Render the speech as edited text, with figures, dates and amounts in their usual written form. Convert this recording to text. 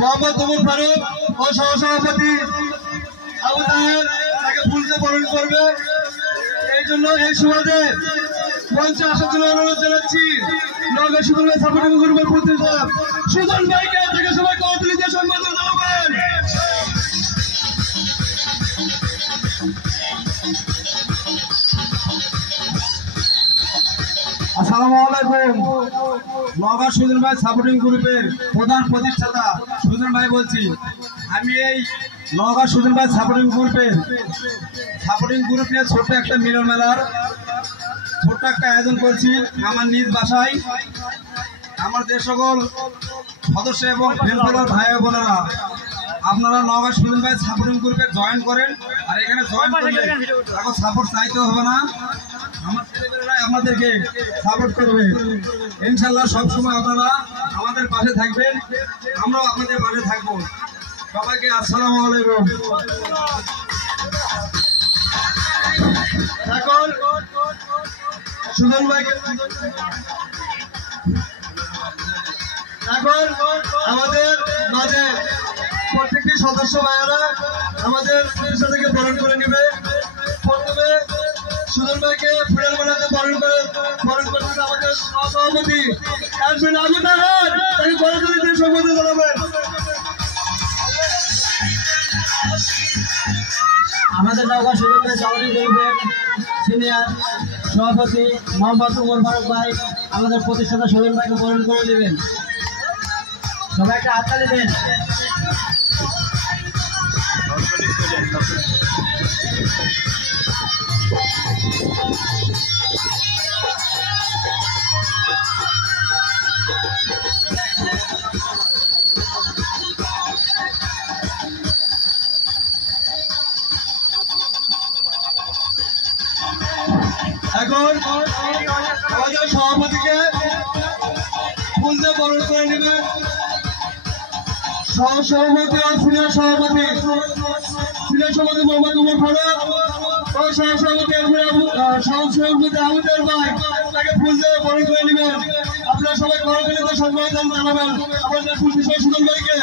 মোহাম্মদ ওমর ফারুক ও সহসভাপতি আবু তাহের তাকে ফুলতে বরণ করবে। এই জন্য এই সমাজে মঞ্চে আসার জন্য অনুরোধ জানাচ্ছি নওগাঁ সুজন ভাই সাপোর্টিং গ্রুপের প্রতিষ্ঠা সুজন ভাইকে থেকে সবাই করতালি দিয়ে সম্বোধন জানাবেন। আসসালামু আলাইকুম। নওগাঁ সুজন ভাই সাপোর্টিং গ্রুপের প্রধান প্রতিষ্ঠাতা সুজন ভাই বলছি। আমি এই নওগাঁ সুজন ভাই সাপোর্টিং গ্রুপ নিয়ে ছোট্ট একটা মিলন মেলার ছোট্ট একটা আয়োজন করছি আমার নিজ বাসায়। আমার যে সকল সদস্য এবং ফ্রেন্ড ভাই বোনেরা আপনারা নওগাঁ সুজন ভাই সাপোর্টিং গ্রুপে জয়েন করেন। আর এখানে জয়েন করলে এখন সাপোর্ট চাইতে হবে না, আমার ছেলেমেয়েরাই আমাদেরকে সাপোর্ট করবে। ইনশাল্লাহ সবসময় আপনারা আমাদের পাশে থাকবেন, আমরাও আপনাদের পাশে থাকবো। সবাইকে আসসালামু আলাইকুম। এখন সুজন ভাইকে এখন আমাদের মাঝে প্রত্যেকটি সদস্য ভাইয়েরা আমাদের প্রতিষ্ঠা থেকে বরণ করে নেবে। প্রথমে সুজন ভাইকে ফুলের মেলাতে বরণ করতে আমাদের সহসভাপতি আসবেন আবু তাহের, তাকে করতালি দিয়ে সম্বোধন জানাবেন। আমাদের নওগাঁ সুজন ভাই সাপোর্টিং গ্রুপের সিনিয়র সভাপতি মোহাম্মদ ওমর ফারুক ভাই আমাদের প্রতিষ্ঠাতা সুজন ভাইকে বরণ করে দেবেন। সবাই একটা হাততালি দেন। এখন আমাদের সভাপতিকে ফুল দিয়ে বরণ করে নেবেন। সহসভাপতি ও সিনিয়র সভাপতি মোহাম্মদ ওমর ফারুক ও সহসভাপতি আবু তাহের ভাই তাকে ফুল দিয়ে বরণ করে নেবেন। আপনারা সবাই করতালি দিয়ে সম্বোধন জানাবেন আমাদের ফুল বিষয় সুজন ভাইকে।